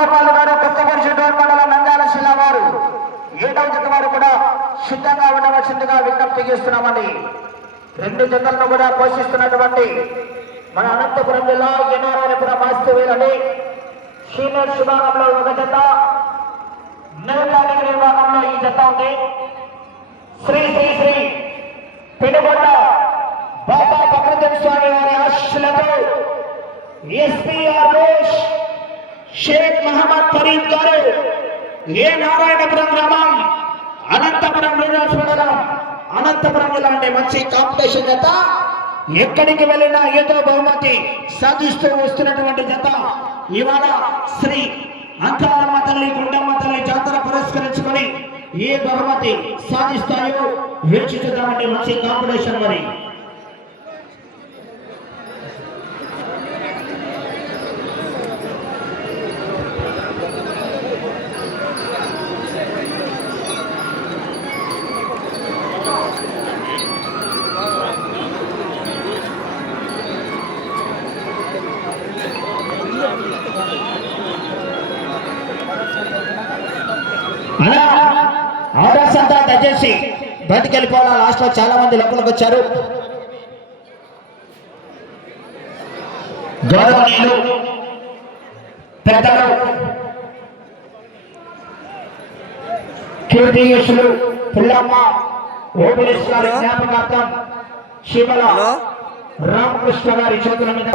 వేణుగోపాల్ గారు కొత్తగూరు చిట్టూరు మండలం నంద్యాల జిల్లా వారు 7వ జత వారు కూడా సిద్ధంగా ఉండవలసిందిగా విజ్ఞప్తి చేస్తున్నామండి. 2 జతలను కూడా పోషిస్తున్నటువంటి మన అనంతపురం జిల్లా ఎన్నోరాయపురం వాస్తవ్యులని సీనియర్స్ విభాగంలో 1 జత, కేటగిరీ విభాగంలో ఈ జత ఉంది. శ్రీ శ్రీ శ్రీ పెనుగొండ బాబా ప్రకృతి స్వామి వారి ఆశీస్సులతో ఎస్పీఆర్ షేక్ మహమ్మద్ ఫరీద్ గారు ఏ నారాయణపురం గ్రామం అనంతపురం రూరల్ మండలం అనంతపురం జిల్లా అంటే మంచి కాంపిటీషన్ జత. ఎక్కడికి వెళ్ళినా ఏదో బహుమతి సాధిస్తూ వస్తున్నటువంటి జత. ఇవాళ శ్రీ అంకారమ్మ తల్లి గుండమ్మ తల్లి జాతర పురస్కరించుకొని ఏ బహుమతి సాధిస్తాయో వేచి చూద్దామంటే మంచి కాంపిటీషన్ మరి. అలా ఆర్డర్స్ అంతా దయచేసి బయటికి వెళ్ళిపోవాలా. లాస్ట్ లో చాలా మంది లోపలికి వచ్చారు. గౌరవనీయులు పెద్దలు కీర్తిశేషులు పుల్లమ్మ ఓబులేశ్వర జ్ఞాపకార్థం శివల రామకృష్ణ గారి చేతుల మీద